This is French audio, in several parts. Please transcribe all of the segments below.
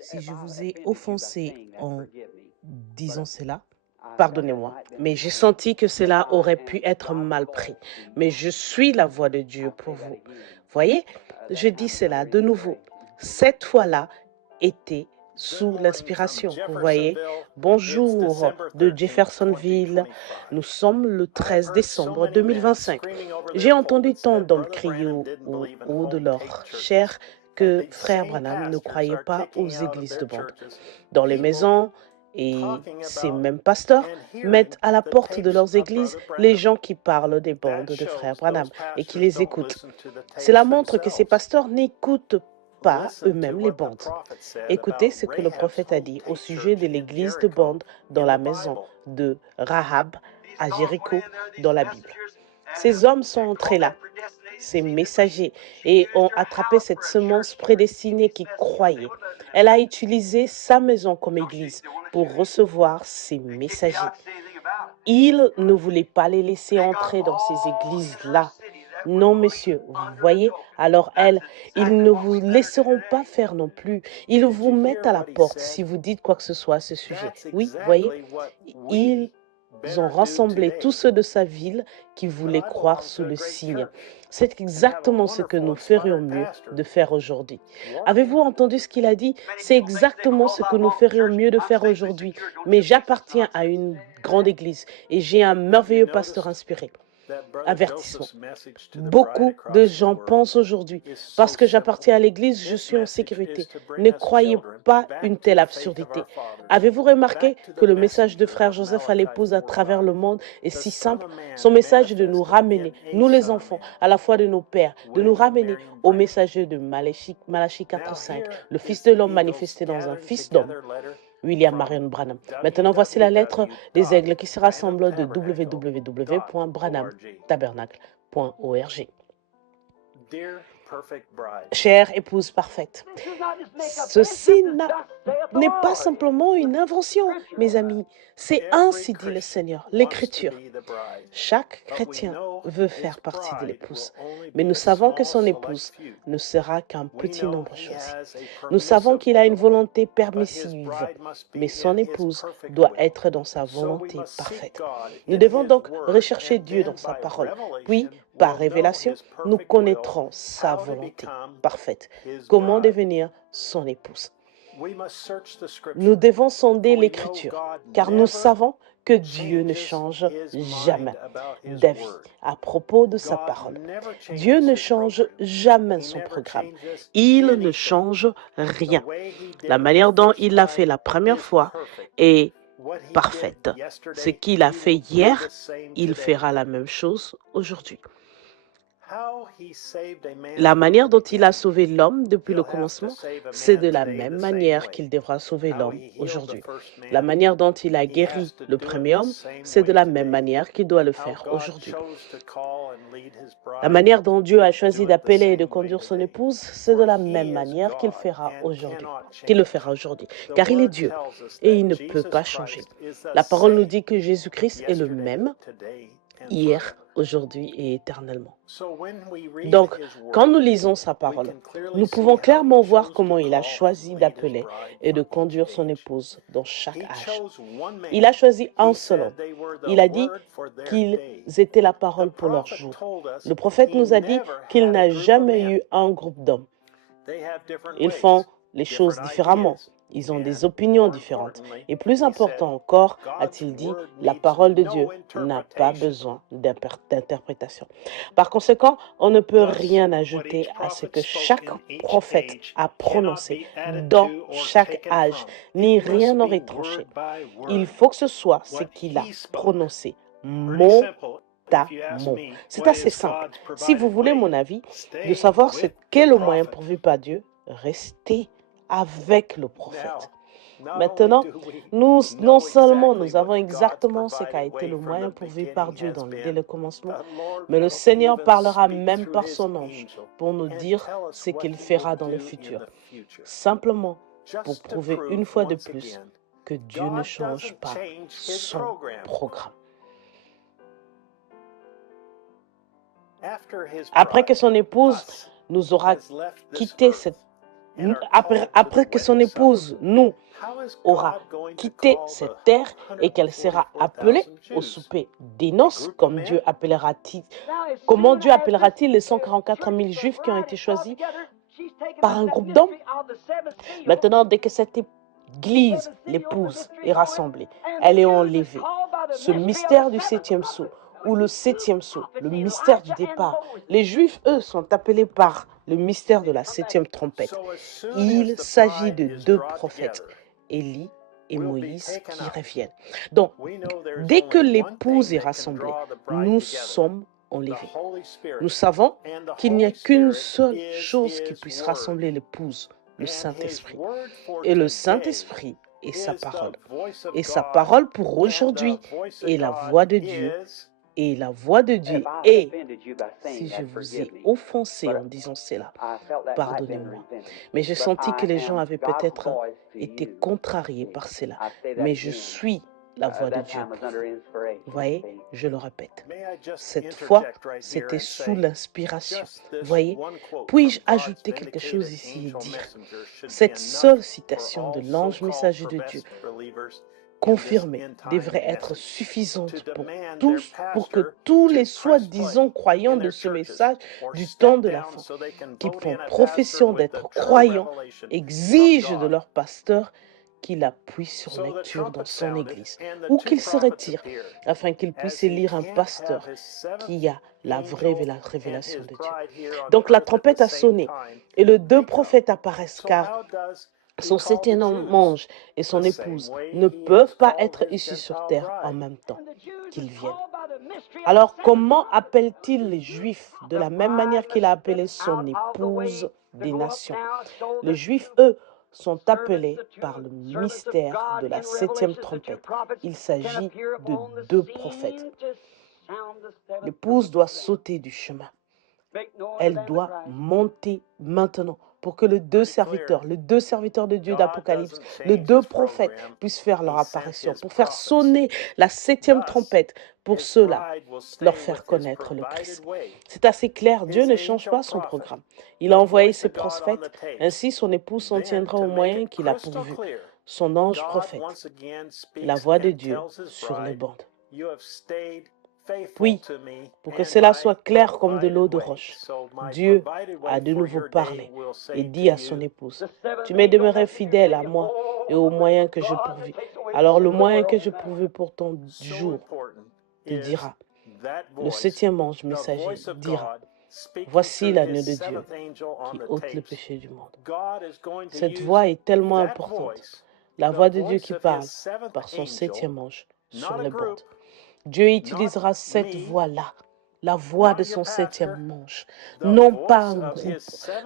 Si je vous ai offensé en disant cela, pardonnez-moi, mais j'ai senti que cela aurait pu être mal pris. Mais je suis la voix de Dieu pour vous. Voyez, je dis cela de nouveau. Cette fois-là était sous l'inspiration. Vous voyez, bonjour de Jeffersonville. Nous sommes le 13 décembre 2025. J'ai entendu tant d'hommes crier au haut de leur chair que Frère Branham ne croyait pas aux églises de bande. Dans les maisons, et ces mêmes pasteurs mettent à la porte de leurs églises les gens qui parlent des bandes de Frère Branham et qui les écoutent. Cela montre que ces pasteurs n'écoutent pas eux-mêmes les bandes. Écoutez ce que le prophète a dit au sujet de l'église de bande dans la maison de Rahab à Jéricho dans la Bible. Ces hommes sont entrés là, ces messagers, et ont attrapé cette semence prédestinée qui croyait. Elle a utilisé sa maison comme église pour recevoir ces messagers. Il ne voulait pas les laisser entrer dans ces églises-là. Non, monsieur, vous voyez, alors ils ne vous laisseront pas faire non plus. Ils vous mettent à la porte si vous dites quoi que ce soit à ce sujet. Oui, voyez, ils ont rassemblé tous ceux de sa ville qui voulaient croire sous le signe. C'est exactement ce que nous ferions mieux de faire aujourd'hui. Avez-vous entendu ce qu'il a dit? C'est exactement ce que nous ferions mieux de faire aujourd'hui. Mais j'appartiens à une grande église et j'ai un merveilleux pasteur inspiré. Avertissement. Beaucoup de gens pensent aujourd'hui, parce que j'appartiens à l'Église, je suis en sécurité. Ne croyez pas une telle absurdité. Avez-vous remarqué que le message de frère Joseph à l'épouse à travers le monde est si simple? Son message est de nous ramener, nous les enfants, à la foi de nos pères, de nous ramener au messager de Malachie 4.5, le Fils de l'homme manifesté dans un Fils d'homme. William Marion Branham. Maintenant, voici la lettre des aigles qui se rassemblent de www.branhamtabernacle.org. Chère épouse parfaite, ceci n'est pas simplement une invention, mes amis. C'est ainsi dit le Seigneur, l'Écriture. Chaque chrétien veut faire partie de l'épouse, mais nous savons que son épouse ne sera qu'un petit nombre choisi. Nous savons qu'il a une volonté permissive, mais son épouse doit être dans sa volonté parfaite. Nous devons donc rechercher Dieu dans sa parole, puis, par révélation, nous connaîtrons sa volonté parfaite. Comment devenir son épouse? Nous devons sonder l'Écriture, car nous savons que Dieu ne change jamais d'avis à propos de sa parole. Dieu ne change jamais son programme. Il ne change rien. La manière dont il l'a fait la première fois est parfaite. Ce qu'il a fait hier, il fera la même chose aujourd'hui. La manière dont il a sauvé l'homme depuis le commencement, c'est de la même manière qu'il devra sauver l'homme aujourd'hui. La manière dont il a guéri le premier homme, c'est de la même manière qu'il doit le faire aujourd'hui. La manière dont Dieu a choisi d'appeler et de conduire son épouse, c'est de la même manière qu'il le fera aujourd'hui, car il est Dieu et il ne peut pas changer. La parole nous dit que Jésus-Christ est le même hier, aujourd'hui et éternellement. Donc, quand nous lisons sa parole, nous pouvons clairement voir comment il a choisi d'appeler et de conduire son épouse dans chaque âge. Il a choisi un seul homme. Il a dit qu'ils étaient la parole pour leur jour. Le prophète nous a dit qu'il n'a jamais eu un groupe d'hommes. Ils font les choses différemment. Ils ont des opinions différentes. Et plus important encore, a-t-il dit, la parole de Dieu n'a pas besoin d'interprétation. Par conséquent, on ne peut rien ajouter à ce que chaque prophète a prononcé dans chaque âge, ni rien n'en retranché. Il faut que ce soit ce qu'il a prononcé, mot à mot. C'est assez simple. Si vous voulez mon avis, de savoir ce qu'est le moyen pourvu par Dieu, restez avec le prophète. Maintenant, non seulement nous avons exactement ce qu'a été le moyen pourvu par Dieu dès le commencement, mais le Seigneur parlera même par son ange pour nous dire ce qu'il fera dans le futur. Simplement pour prouver une fois de plus que Dieu ne change pas son programme. Après que son épouse nous aura quitté cette Après que son épouse, nous, aura quitté cette terre et qu'elle sera appelée au souper des noces, comment Dieu appellera-t-il les 144 000 Juifs qui ont été choisis par un groupe d'hommes? Maintenant, dès que cette église, l'épouse, est rassemblée, elle est enlevée. Ce mystère du septième sceau, ou le septième sceau, le mystère du départ, les Juifs, eux, sont appelés par le mystère de la septième trompette. Il s'agit de deux prophètes, Élie et Moïse, qui reviennent. Donc, dès que l'épouse est rassemblée, nous sommes enlevés. Nous savons qu'il n'y a qu'une seule chose qui puisse rassembler l'épouse, le Saint-Esprit. Et le Saint-Esprit est sa parole. Et sa parole pour aujourd'hui est la voix de Dieu. Et la voix de Dieu est, si je vous ai offensé en disant cela, pardonnez-moi. Mais j'ai senti que les gens avaient peut-être été contrariés par cela. Mais je suis la voix de Dieu pour vous. Vous voyez, je le répète. Cette fois, c'était sous l'inspiration. Vous voyez, puis-je ajouter quelque chose ici et dire, cette seule citation de l'ange messager de Dieu confirmée devrait être suffisante pour que tous les soi-disant croyants de ce message du temps de la fin, qui font profession d'être croyants, exigent de leur pasteur qu'il appuie sur lecture dans son église, ou qu'il se retire, afin qu'il puisse élire un pasteur qui a la vraie révélation de Dieu. Donc la trompette a sonné, et les deux prophètes apparaissent, car son septième ange et son épouse ne peuvent pas être ici sur terre en même temps qu'ils viennent. Alors comment appelle-t-il les Juifs de la même manière qu'il a appelé son épouse des nations? Les Juifs, eux, sont appelés par le mystère de la septième trompette. Il s'agit de deux prophètes. L'épouse doit sauter du chemin. Elle doit monter maintenant pour que les deux serviteurs de Dieu d'Apocalypse, les deux prophètes puissent faire leur apparition, pour faire sonner la septième trompette, pour cela, leur faire connaître le Christ. C'est assez clair, Dieu ne change pas son programme. Il a envoyé ses prophètes, ainsi son épouse s'en tiendra aux moyens qu'il a pourvus. Son ange prophète, la voix de Dieu sur les bandes. Puis, pour que cela soit clair comme de l'eau de roche, Dieu a de nouveau parlé et dit à son épouse, « Tu m'es demeuré fidèle à moi et aux moyens que je pourvis. Alors le moyen que je pourvis pour ton jour te dira, le septième ange messager dira, voici l'agneau de Dieu qui ôte le péché du monde. » Cette voix est tellement importante. La voix de Dieu qui parle par son septième ange sur les bandes. Dieu utilisera cette voix-là, la voix de son septième ange, non pas un groupe,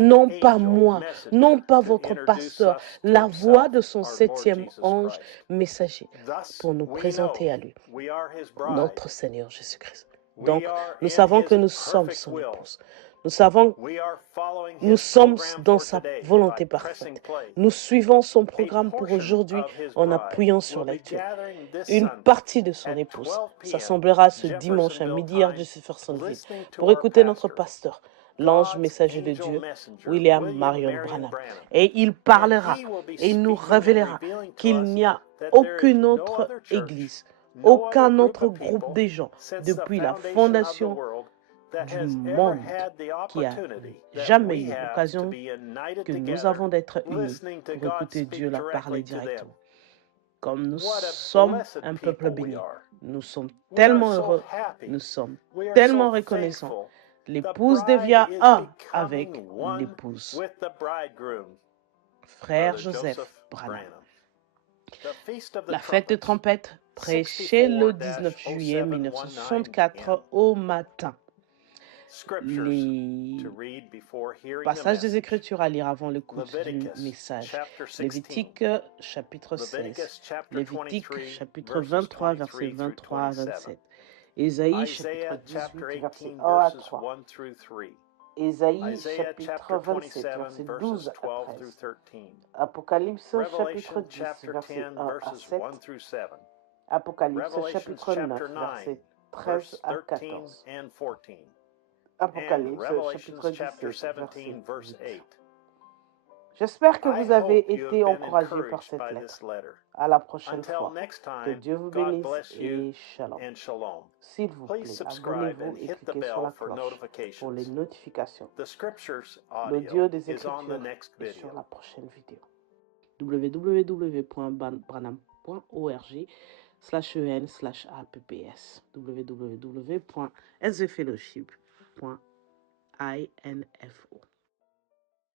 non pas moi, non pas votre pasteur, la voix de son septième ange messager pour nous présenter à lui, notre Seigneur Jésus-Christ. Donc, nous savons que nous sommes son épouse. Nous sommes dans sa volonté parfaite. Nous suivons son programme pour aujourd'hui en appuyant sur lecture. Une partie de son épouse s'assemblera ce dimanche à midi heure de Jeffersonville pour écouter notre pasteur, l'ange messager de Dieu, William Marion Branham. Et il parlera et il nous révélera qu'il n'y a aucune autre église, aucun autre groupe de gens depuis la fondation du monde qui a jamais eu l'occasion que nous avons d'être unis pour écouter Dieu leur parler directement. Comme nous sommes un peuple béni, nous sommes tellement heureux, nous sommes tellement reconnaissants. L'épouse devient un avec l'épouse. Frère Joseph Branham. La fête de trompette prêchée le 19 juillet 1964 au matin. Les passages des Écritures à lire avant l'écoute du message. Lévitique chapitre 16, Lévitique chapitre 23, versets 23 à 27. Ésaïe chapitre 18, versets 1 à 3. Ésaïe chapitre 27, versets 12 à 13. Apocalypse chapitre 10, versets 1 à 7. Apocalypse chapitre 9, versets 13 à 14. Apocalypse chapitre 17, verset 8. J'espère que I vous avez hope you have été been encouragés par encouraged cette by lettre. this letter. À la prochaine Until fois. next Que time, Dieu vous God bénisse bless you et shalom. and shalom. S'il vous Please plaît, subscribe abonnez-vous and et hit the cliquez sur bell la for cloche pour les notifications. notifications. The scriptures L'audio audio des is on the Écritures next est sur video. la prochaine vidéo. www.branham.org/en/apps www.sfellowship.info